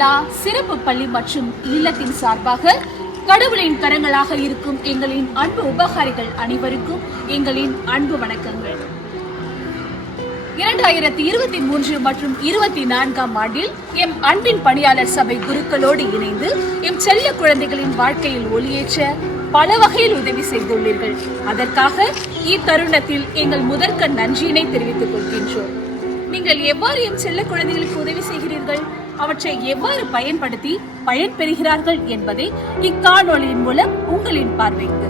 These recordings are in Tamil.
துன்கோன்லா சிறப்பு பள்ளி மற்றும் இல்லத்தின் சார்பாக கடவுளின் கரங்களாக இருக்கும் எங்களின் அன்பு உபகாரிகள் அனைவருக்கும் எங்களின் அன்பு வணக்கங்கள். 2023 மற்றும் 24 ஆண்டில் எம் அன்பின் பணியாளர் சபை குருக்களோடு இணைந்து எம் செல்ல குழந்தைகளின் வாழ்க்கையில் ஒளியேற்ற பல வகையில் உதவி செய்துள்ளீர்கள். அதற்காக இத்தருணத்தில் எங்கள் முதற்க நன்றியினை தெரிவித்துக் கொள்கின்றோம். நீங்கள் எவ்வாறு எம் செல்ல குழந்தைகளுக்கு உதவி செய்கிறீர்கள், அவற்றை எவ்வாறு பயன்படுத்தி பயன்பெறுகிறார்கள் என்பதை இக்காணொலியின் மூலம் உங்களின் பார்வைக்கு.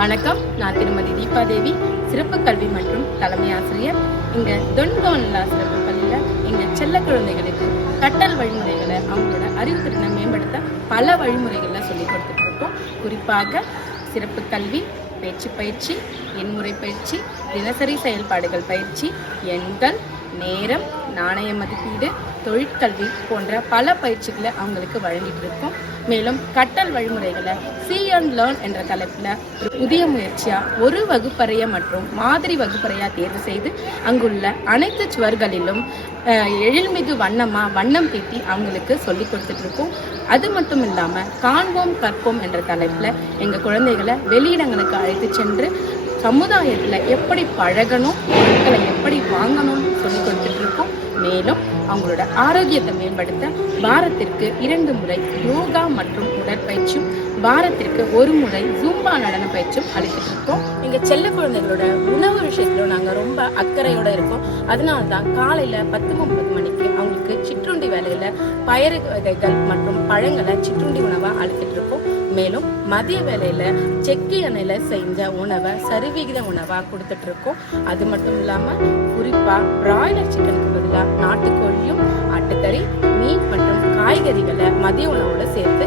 வணக்கம், நான் திருமதி தீபாதேவி, சிறப்பு கல்வி மற்றும் தலைமை ஆசிரியர். இங்க துன்கோன்லா சிறப்பு பள்ளியில எங்க செல்ல குழந்தைகளுக்கு கற்றல் வழிமுறைகளை, அவங்களோட அறிவுத்திறனை மேம்படுத்த பல வழிமுறைகளை சொல்லிக் கொடுத்துட்டு இருக்கோம். குறிப்பாக சிறப்பு கல்வி, பேச்சு பயிற்சி, எண்முறை பயிற்சி, தினசரி செயல்பாடுகள் பயிற்சி, எண்கள், நேரம், நாணய மதிப்பீடு, தொழிற்கல்வி போன்ற பல பயிற்சிகளை அவங்களுக்கு வழங்கிட்டு இருக்கோம். மேலும் கற்றல் வழிமுறைகளை See and Learn என்ற தலைப்பில் புதிய முயற்சியாக ஒரு வகுப்பறையை மற்றும் மாதிரி வகுப்பறையாக தேர்வு செய்து அங்குள்ள அனைத்து சுவர்களிலும் எழில்மிகு வண்ணம் தீட்டி அவங்களுக்கு சொல்லி கொடுத்துட்ருக்கோம். அது மட்டும் இல்லாமல் காண்போம் கற்போம் என்ற தலைப்பில் எங்கள் குழந்தைகளை வெளியிடங்களுக்கு அழைத்து சென்று சமுதாயத்தில் எப்படி பழகணும், பொருட்களை எப்படி வாங்கணும்னு சொல்லி கொடுத்துட்ருக்கோம். மேலும் அவங்களோட ஆரோக்கியத்தை மேம்படுத்த வாரத்திற்கு 2 முறை யோகா மற்றும் உடற்பயிற்சியும், வாரத்திற்கு 1 முறை ஜூம்பா நடன பயிற்சியும் அளித்துட்டு இருக்கோம். எங்க செல்ல குழந்தைகளோட உணவு விஷயத்துல நாங்க ரொம்ப அக்கறையோட இருக்கோம். அதனால்தான் காலையில 10:30 மணிக்கு அவங்களுக்கு சிற்றுண்டி வேலையில பயறு வகைகள் மற்றும் பழங்களை சிற்றுண்டி உணவா அளித்துட்டு இருக்கோம். மேலும் மதிய வேலையில செக்கு எண்ணெயில செஞ்ச உணவை சரிவிகித உணவா கொடுத்துட்டு இருக்கோம். அது மட்டும் இல்லாம குறிப்பா பிராய்லர் சிக்கனுக்கு பதிலாக நாட்டுக்கோழியும், ஆட்டுக்கறி, மீன் மற்றும் காய்கறிகளை மதிய உணவோட சேர்த்து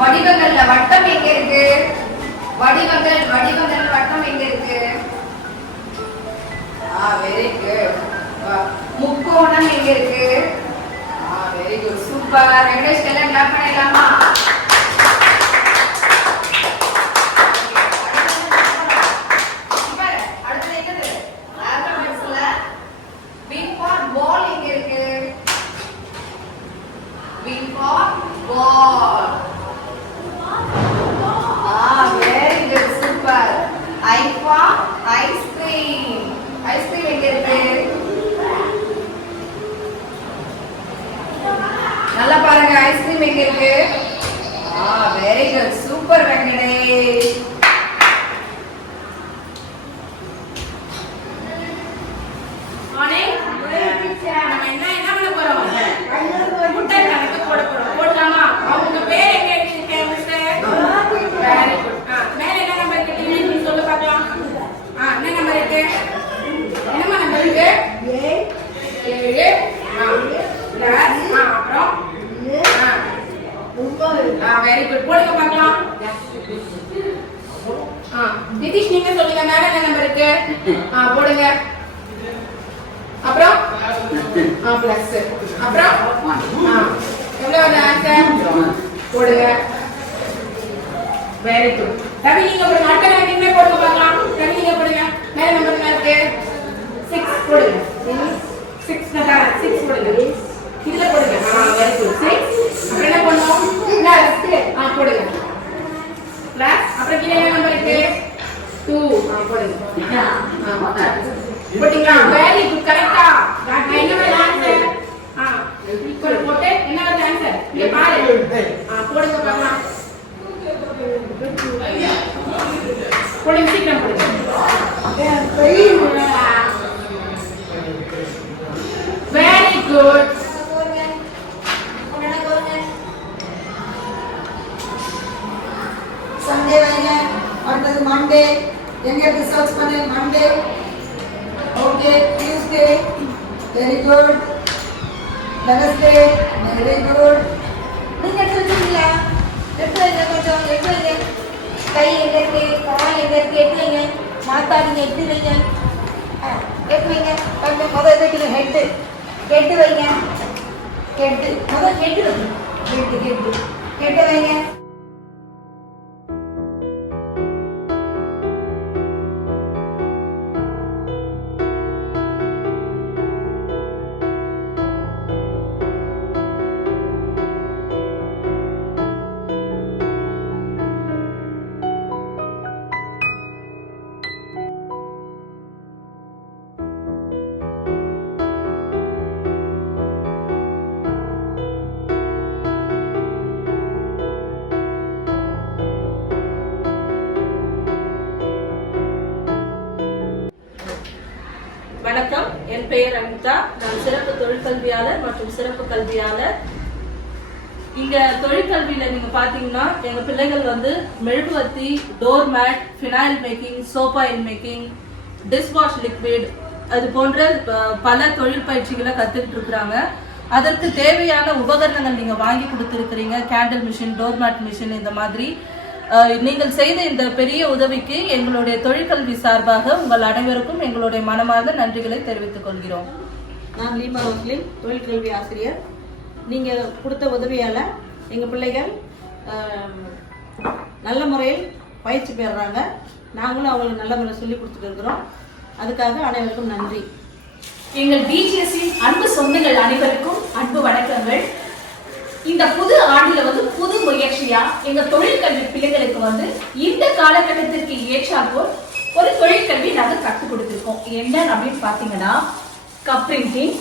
வடிவங்கள்ல வட்டம் எங்க இருக்கு? வடிவங்கள் வட்டம் எங்க இருக்கு? Very good. முக்கோணம் எங்க இருக்கு? Very good, super. வெங்கடேஷ் எல்லாம் கிளாப் பண்ணிடலாமா? அடுத்து என்னது? ஆல்பபெட்ஸ்ல B for ball எங்க இருக்கு? B for ball. Very good, super. I for ice cream. Ice cream எங்க இருக்கு? நல்லா பாருங்க, ஐஸ் கிரீம் எங்க இருக்கு? Very good, super Venkatesh. Very good, போடுங்க பார்க்கலாம். நிதிஷ் நீங்க சொல்லுங்க, மேல என்ன நம்பர் இருக்கு? போடுங்க. அப்புறம் பிளஸ். அப்புறம் எவ்வளவு வருது ஆன்சர்? போடுங்க. Very good. ரவி நீங்க போடுங்க, அடுத்த நம்பர் நீங்களே போடுங்க பார்க்கலாம். ரவி நீங்க போடுங்க, மேல நம்பர் என்ன இருக்கு? 6 போடுங்க. 6 போடுங்க. இதுல போடுங்க. Very good, 6. அப்புறம் என்ன பண்ணணும்? பிளஸ். போடுங்க. பிளஸ். அப்புறம் கீழே என்ன நம்பர் இருக்கு? 2. போடுங்க. போட்டீங்களா? வெரி குட், கரெக்ட்டா? என்ன வருது ஆன்சர்? ஈக்குவல் போட்டு என்ன வருது ஆன்சர்? இங்க பாரு. போடுங்க பார்க்கலாம். போடுங்க, சீக்கிரம் போடுங்க. Very good. சண்டே வைங்க. அடுத்தது மண்டே. எங்க ரிசர்ச் பண்ணு? Monday. Okay, Tuesday. Very good. Wednesday. Very good. நீங்க சொல்லுங்களா? எடுத்து வைங்க, கொஞ்சம் எடுத்து வைங்க. கை எங்க இருக்கு? கால் எங்க இருக்கு? எடுத்து வைங்க. மாத்தாதீங்க, எடுத்து வைங்க. எடுத்து வைங்க. கொஞ்சம் முதல் ஹெட்டு வைங்க. ஹெட்டு முதல் ஹெட்டு ஹெட்டு ஹெட்டு ஹெட்டை வைங்க. வணக்கம், என் பெயர் அனிதா. நான் சிறப்பு தொழிற்கல்வியாளர் மற்றும் சிறப்பு கல்வியாளர். இங்க தொழிற்கல்வியில நீங்க பாத்தீங்கன்னா எங்க பிள்ளைகள் வந்து மெழுகுவர்த்தி, door mat, phenyl making, soap oil making, dishwash liquid அது போன்ற பல தொழில் பயிற்சிகளை கத்துக்கிட்டு இருக்கிறாங்க. அதற்கு தேவையான உபகரணங்கள் நீங்க வாங்கி கொடுத்துருக்கிறீங்க. Candle machine, door mat machine, இந்த மாதிரி நீங்கள் செய்த இந்த பெரிய உதவிக்கு எங்களுடைய தொழிற்கல்வி சார்பாக உங்கள் அனைவருக்கும் எங்களுடைய மனமார்ந்த நன்றிகளை தெரிவித்துக் கொள்கிறோம். நான் லீமா முஸ்லிம், தொழிற்கல்வி ஆசிரியர். நீங்கள் கொடுத்த உதவியால் எங்கள் பிள்ளைகள் நல்ல முறையில் பயிற்சி பெறுறாங்க. நாங்களும் அவங்களுக்கு நல்ல முறையில் சொல்லி கொடுத்துட்டு இருக்கிறோம். அதுக்காக அனைவருக்கும் நன்றி. எங்கள் டிஜிஎஸ்ஸின் அன்பு சொந்தங்கள் அனைவருக்கும் அன்பு வணக்கங்கள். இந்த புது ஆண்டுல வந்து புது முயற்சியா எங்க தொழிற்கல்வி பிள்ளைகளுக்கு வந்து இந்த காலகட்டத்திற்கு ஏற்றாற்போல் ஒரு தொழிற்கல்வி நாங்க கற்றுக் கொடுத்திருக்கோம். என்ன அப்படின்னு பாத்தீங்கன்னா கப் பிரிண்டிங்,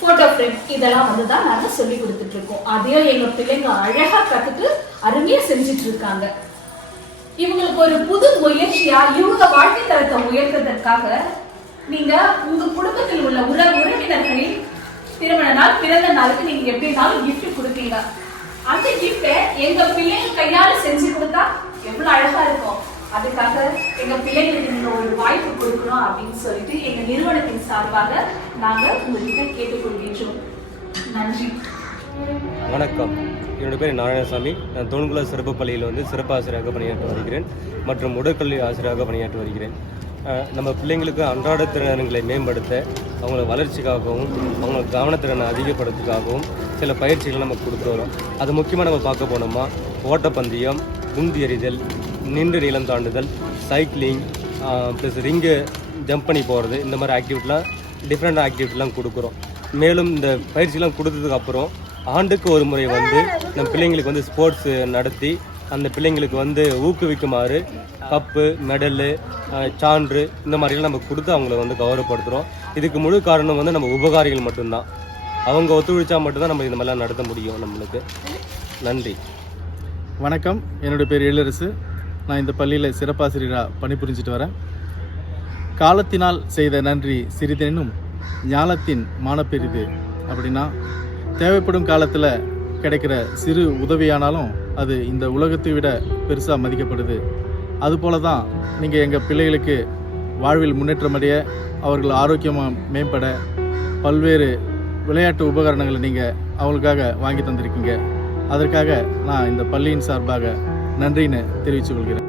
போட்டோ ஃப்ரேம், இதெல்லாம் வந்து தான் நாங்க சொல்லி கொடுத்துட்டு இருக்கோம். அதையும் எங்க பிள்ளைங்க அழகா கத்துட்டு அருமையா செஞ்சுட்டு இருக்காங்க. இவங்களுக்கு ஒரு புது முயற்சியா இவங்க வாழ்க்கை தரத்தை உயர்த்ததற்காக நீங்க உங்க குடும்பத்தில் உள்ள உறவினர்களின் திருமண நாள், பிறந்த நாளுக்கு நீங்க எப்படினாலும் கிஃப்ட் கொடுப்பீங்க. அந்த கிஃப்ட எங்க பிள்ளைங்க கையால செஞ்சு கொடுத்தா எவ்வளவு அழகா இருக்கும். அதுக்காக எங்க பிள்ளைங்களுக்கு நீங்க ஒரு வாய்ப்பு கொடுக்கணும் அப்படின்னு சொல்லிட்டு எங்க நிறுவனத்தின் சார்பாக நாங்க உங்ககிட்ட கேட்டுக்கொள்கின்றோம். நன்றி. வணக்கம், என்னோட பேர் நாராயணசாமி. நான் தொன்குல சிறப்பு பள்ளியில் வந்து சிறப்பு ஆசிரியராக பணியாற்றி வருகிறேன் மற்றும் உடற்கல்வி ஆசிரியராக பணியாற்றி வருகிறேன். நம்ம பிள்ளைங்களுக்கு அன்றாட திறன்களை மேம்படுத்த, அவங்கள வளர்ச்சிக்காகவும் அவங்க கவனத்திறனை அதிகப்படுத்துக்காகவும் சில பயிற்சிகளை நம்ம கொடுத்து வரோம். அது முக்கியமாக நம்ம பார்க்க போனோமா, ஓட்டப்பந்தயம், குண்டு எறிதல், நின்று நீளம் தாண்டுதல், சைக்கிளிங், ப்ளஸ் ரிங்கு ஜம்ப் பண்ணி போகிறது, இந்த மாதிரி ஆக்டிவிட்டிலாம் டிஃப்ரெண்ட் ஆக்டிவிட்டிலாம் கொடுக்குறோம். மேலும் இந்த பயிற்சிலாம் கொடுத்ததுக்கப்புறம் ஆண்டுக்கு ஒரு முறை வந்து நம்ம பிள்ளைங்களுக்கு வந்து ஸ்போர்ட்ஸ் நடத்தி அந்த பிள்ளைங்களுக்கு வந்து ஊக்குவிக்குமாறு கப்பு, மெடலு, சான்று இந்த மாதிரிலாம் நம்ம கொடுத்து அவங்கள வந்து கௌரவப்படுத்துகிறோம். இதுக்கு முழு காரணம் வந்து நம்ம உபகாரிகள் மட்டும்தான். அவங்க ஒத்துழைச்சா மட்டும்தான் நம்ம இந்த மாதிரிலாம் நடத்த முடியும் நம்மளுக்கு. நன்றி. வணக்கம், என்னுடைய பேர் எழிலரசு. நான் இந்த பள்ளியில் சிறப்பாசிரியராக பணிபுரிஞ்சிட்டு வரேன். காலத்தினால் செய்த நன்றி சிறிதெனும் ஞாலத்தின் மானப்பெரிது அப்படின்னா, தேவைப்படும் காலத்தில் கிடைக்கிற சிறு உதவியானாலும் அது இந்த உலகத்தை விட பெருசாக மதிக்கப்படுது. அதுபோல தான் நீங்கள் எங்கள் பிள்ளைகளுக்கு வாழ்வில் முன்னேற்றமடைய, அவர்கள் ஆரோக்கியமாக மேம்பட பல்வேறு விளையாட்டு உபகரணங்களை நீங்கள் அவங்களுக்காக வாங்கி தந்திருக்கீங்க. அதற்காக நான் இந்த பள்ளியின் சார்பாக நன்றின்னு தெரிவித்துக் கொள்கிறேன்.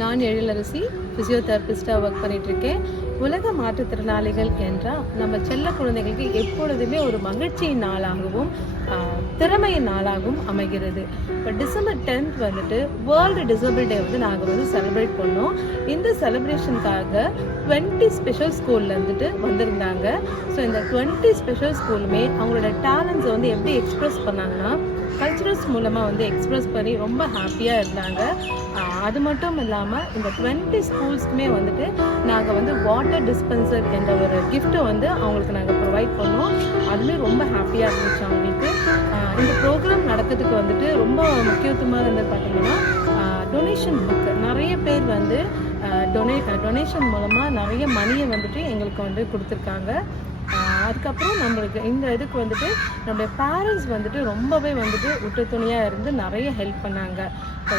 நான் எழிலரசி, ஃபிசியோதெரபிஸ்டாக ஒர்க் பண்ணிகிட்ருக்கேன். உலக மாற்றுத்திறனாளிகள் என்றால் நம்ம செல்ல குழந்தைகளுக்கு எப்பொழுதுமே ஒரு மகிழ்ச்சியின் நாளாகவும் திறமையின் நாளாகவும் அமைகிறது. இப்போ டிசம்பர் 10th வந்துட்டு வேர்ல்டு டிசபிள் டே வந்து நாங்கள் வந்து செலிப்ரேட் பண்ணோம். இந்த செலிப்ரேஷனுக்காக 20 ஸ்பெஷல் ஸ்கூலில் வந்துட்டு வந்திருந்தாங்க. ஸோ இந்த 20 ஸ்பெஷல் ஸ்கூலுமே அவங்களோட டேலண்ட்ஸை வந்து எப்படி எக்ஸ்ப்ரெஸ் பண்ணாங்கன்னா கல்ச்சுரல்ஸ் மூலமாக வந்து எக்ஸ்ப்ரெஸ் பண்ணி ரொம்ப ஹாப்பியாக இருந்தாங்க. அது மட்டும் இல்லாமல் இந்த 20 ஸ்கூல்ஸ்க்குமே வந்துட்டு நாங்கள் வந்து வாட்டர் டிஸ்பென்சர் என்ற ஒரு கிஃப்ட்டை வந்து அவங்களுக்கு நாங்கள் ப்ரொவைட் பண்ணோம். அதுவுமே ரொம்ப ஹாப்பியாக இருந்துச்சு அவங்களுக்கு. இந்த ப்ரோக்ராம் நடக்கிறதுக்கு வந்துட்டு ரொம்ப முக்கியத்துவமாக இருந்தது பார்த்திங்கன்னா டொனேஷன் புக்கு. நிறைய பேர் வந்து டொனேஷன் மூலமாக நிறைய மணியை வந்துட்டு எங்களுக்கு வந்து கொடுத்துருக்காங்க. அதுக்கப்புறம் நம்மளுக்கு இந்த இதுக்கு வந்துட்டு நம்மளுடைய பேரண்ட்ஸ் வந்துட்டு ரொம்பவே வந்துட்டு உற்றுத்துணையாக இருந்து நிறைய ஹெல்ப் பண்ணாங்க.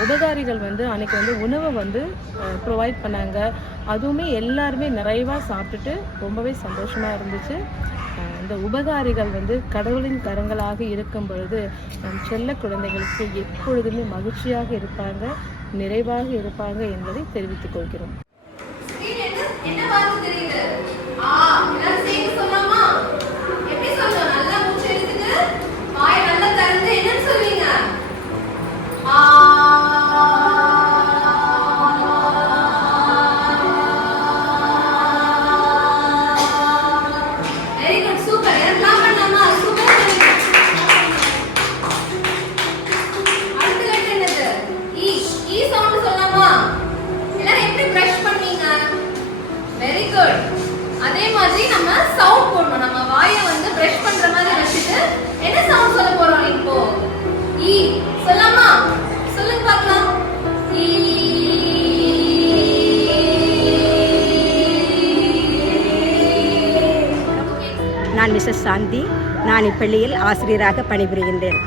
உபகாரிகள் வந்து அன்றைக்கி வந்து உணவை வந்து ப்ரொவைட் பண்ணாங்க. அதுவுமே எல்லாருமே நிறைவாக சாப்பிட்டுட்டு ரொம்பவே சந்தோஷமாக இருந்துச்சு. இந்த உபகாரிகள் வந்து கடவுளின் கரங்களாக இருக்கும் பொழுது நம் செல்ல குழந்தைகளுக்கு எப்பொழுதுமே மகிழ்ச்சியாக இருப்பாங்க, நிறைவாக இருப்பாங்க என்பதை தெரிவித்துக் கொள்கிறோம். அதே மாதிரி நம்ம சவுண்ட் போடணும். நம்ம வாயை வந்து பிரஷ் பண்ற மாதிரி வச்சுட்டு என்ன சவுண்ட் சொல்ல போறோம் இப்போ? ஈ சொல்லாமா? சொல்லுங்க பார்க்கலாம். ஈ. நான் மிஸ்ஸஸ் சாந்தி. நான் இப்பள்ளியில் ஆசிரியராக பணிபுரிகின்றேன்.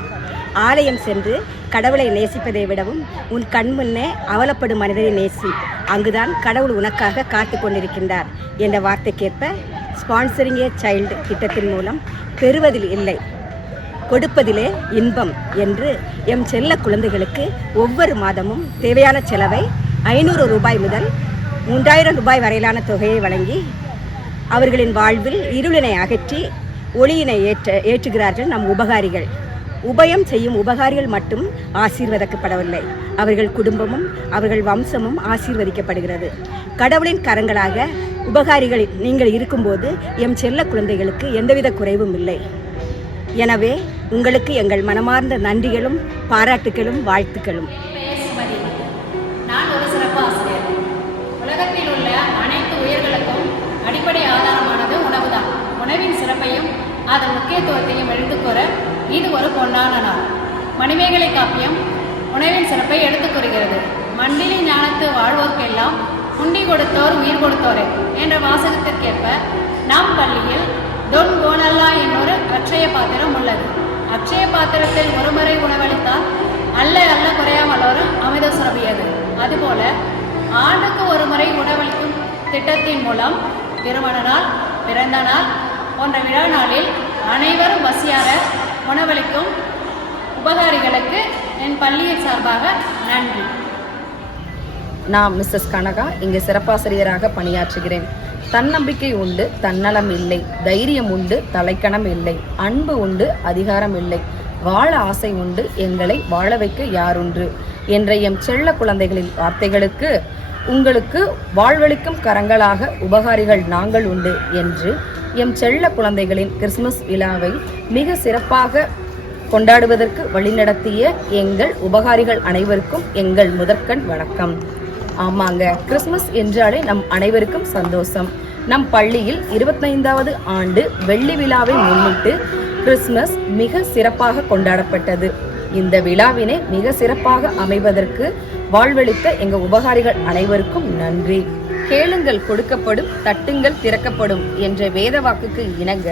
ஆலயம் சென்று கடவுளை நேசிப்பதை விடவும் உன் கண் முன்னே அவலப்படும் மனிதரை நேசி, அங்குதான் கடவுள் உனக்காக காத்து கொண்டிருக்கின்றார் என்ற வார்த்தைக்கேற்ப ஸ்பான்சரிங் ஏ சைல்டு திட்டத்தின் மூலம் பெறுவதில் இல்லை, கொடுப்பதிலே இன்பம் என்று எம் செல்ல குழந்தைகளுக்கு ஒவ்வொரு மாதமும் தேவையான செலவை 500 ரூபாய் முதல் 3000 ரூபாய் வரையிலான தொகையை வழங்கி அவர்களின் வாழ்வில் இருளினை அகற்றி ஒளியினை ஏற்றுகிறார்கள் நம் உபகாரிகள். உபயம் செய்யும் உபகாரிகள் மட்டும் ஆசீர்வதிக்கப்படவில்லை, அவர்கள் குடும்பமும் அவர்கள் வம்சமும் ஆசீர்வதிக்கப்படுகிறது. கடவுளின் கரங்களாக உபகாரிகள் நீங்கள் இருக்கும்போது எம் செல்ல குழந்தைகளுக்கு எந்தவித குறைவும் இல்லை. எனவே உங்களுக்கு எங்கள் மனமார்ந்த நன்றிகளும் பாராட்டுகளும் வாழ்த்துக்களும். நான் ஒரு சிறப்பு ஆசிரியர். உலகத்தில் உள்ள அனைத்து உயிர்களுக்கும் அடிப்படை ஆதாரமானது உணவுதான். உணவின் சிறப்பையும் அதன் முக்கியத்துவத்தையும் எடுத்துக்கூற இது ஒரு பொன்னான நாள். மணிமேகலை காப்பியம் உணவின் சிறப்பை எடுத்துக் கூறுகிறது. மண்டிலி ஞானத்து வாழ்வோர்க்கெல்லாம் உண்டி கொடுத்தோர் உயிர் கொடுத்தோரே என்ற வாசகத்திற்கேற்ப நம் பள்ளியில் தொன் கோனல்லா என்னொரு அட்சய பாத்திரம் உள்ளது. அட்சய பாத்திரத்தில் ஒருமுறை உணவளித்தால் அல்ல அல்ல குறையாமலோரும் அமிர்த சுரபியது. அதுபோல ஆண்டுக்கு ஒரு முறை உணவளிக்கும் திட்டத்தின் மூலம் திருமண நாள், பிறந்த நாள் போன்ற விழா நாளில் அனைவரும் பசியார உணவளிக்கும் உபகாரிகளுக்கு என் பள்ளியின் சார்பாக நன்றி. நான் மிஸ்ஸஸ் கனகா, இங்கு சிறப்பாசிரியராக பணியாற்றுகிறேன். தன்னம்பிக்கை உண்டு, தன்னலம் இல்லை. தைரியம் உண்டு, தலைக்கணம் இல்லை. அன்பு உண்டு, அதிகாரம் இல்லை. வாழ ஆசை உண்டு, எங்களை வாழ வைக்க யாருன்று என்ற எம் செல்ல குழந்தைகளின் வார்த்தைகளுக்கு உங்களுக்கு வாழ்வளிக்கும் கரங்களாக உபகாரிகள் நாங்கள் உண்டு என்று எம் செல்ல குழந்தைகளின் கிறிஸ்துமஸ் விழாவை மிக சிறப்பாக கொண்டாடுவதற்கு வழிநடத்திய எங்கள் உபகாரிகள் அனைவருக்கும் எங்கள் முதற்கண் வணக்கம். ஆமாங்க, கிறிஸ்துமஸ் என்றாலே நம் அனைவருக்கும் சந்தோஷம். நம் பள்ளியில் 25வது ஆண்டு வெள்ளி விழாவை முன்னிட்டு கிறிஸ்துமஸ் மிக சிறப்பாக கொண்டாடப்பட்டது. இந்த விழாவினை மிக சிறப்பாக அமைவதற்கு வாழ்வளித்த எங்கள் உபகாரிகள் அனைவருக்கும் நன்றி. கேளுங்கள் கொடுக்கப்படும், தட்டுங்கள் திறக்கப்படும் என்ற வேத வாக்குக்கு இணங்க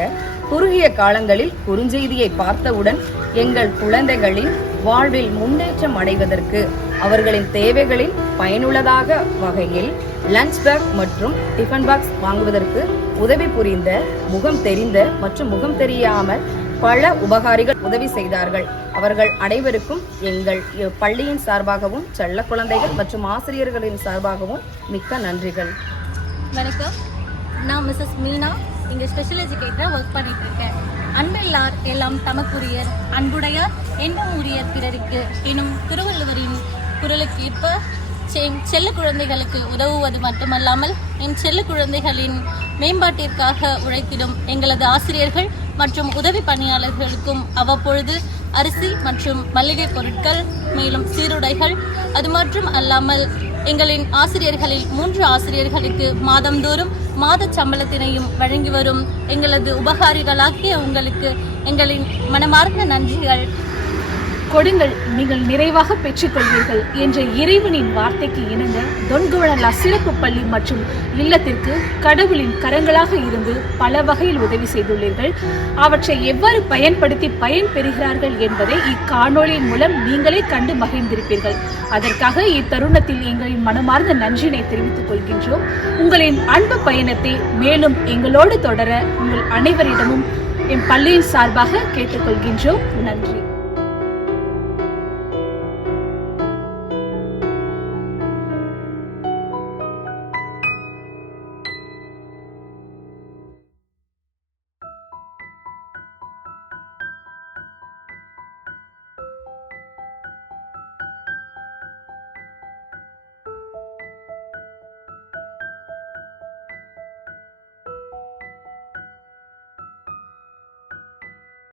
குறுகிய காலங்களில் குறுஞ்செய்தியை பார்த்தவுடன் எங்கள் குழந்தைகளின் வாழ்வில் முன்னேற்றம் அடைவதற்கு அவர்களின் தேவைகளில் பயனுள்ளதாக வகையில் லஞ்ச் பேக் மற்றும் டிஃபன் பாக்ஸ் வாங்குவதற்கு உதவி புரிந்த, முகம் தெரிந்த மற்றும் முகம் தெரியாமல் பல உபகாரிகள் உதவி செய்தார்கள். அவர்கள் அனைவருக்கும் எங்கள் பள்ளியின் சார்பாகவும் செல்ல குழந்தைகள் மற்றும் ஆசிரியர்களின் சார்பாகவும் மிக்க நன்றிகள். வணக்கம், நான் மிஸ்ஸஸ் மீனா, இங்கே ஸ்பெஷல் எஜுகேட்டராக ஒர்க் பண்ணிட்டு இருக்கேன். அன்பில்லார் எல்லாம் தமக்குரியர், அன்புடையார் என்றும் உரியர் பிறருக்கு எனும் திருவள்ளுவரின் குரலுக்கு ஏற்ப செல்ல குழந்தைகளுக்கு உதவுவது மட்டுமல்லாமல் என் செல்ல குழந்தைகளின் மேம்பாட்டிற்காக உழைத்திடும் எங்களது ஆசிரியர்கள் மற்றும் உதவி பணியாளர்களுக்கும் அவ்வப்பொழுது அரிசி மற்றும் மளிகை பொருட்கள், மேலும் சீருடைகள், அது மட்டும் அல்லாமல் எங்களின் ஆசிரியர்களில் 3 ஆசிரியர்களுக்கு மாதந்தோறும் மாத சம்பளத்தினையும் வழங்கி வரும் எங்களது உபகாரிகளாகிய உங்களுக்கு எங்களின் மனமார்ந்த நன்றிகள். கொடுங்கள், நீங்கள் நிறைவாக பெற்றுக்கொள்வீர்கள் என்ற இறைவனின் வார்த்தைக்கு இணங்க தொன்குவனல்லா சிறப்பு பள்ளி மற்றும் இல்லத்திற்கு கடவுளின் கரங்களாக இருந்து பல வகையில் உதவி செய்துள்ளீர்கள். அவற்றை எவ்வாறு பயன்படுத்தி பயன் பெறுகிறார்கள் என்பதை இக்காணொலியின் மூலம் நீங்களே கண்டு மகிழ்ந்திருப்பீர்கள். அதற்காக இத்தருணத்தில் எங்களின் மனமார்ந்த நன்றினை தெரிவித்துக் கொள்கின்றோம். உங்களின் அன்பு பயணத்தை மேலும் எங்களோடு தொடர உங்கள் அனைவரிடமும் என் பள்ளியின் சார்பாக கேட்டுக்கொள்கின்றோம். நன்றி.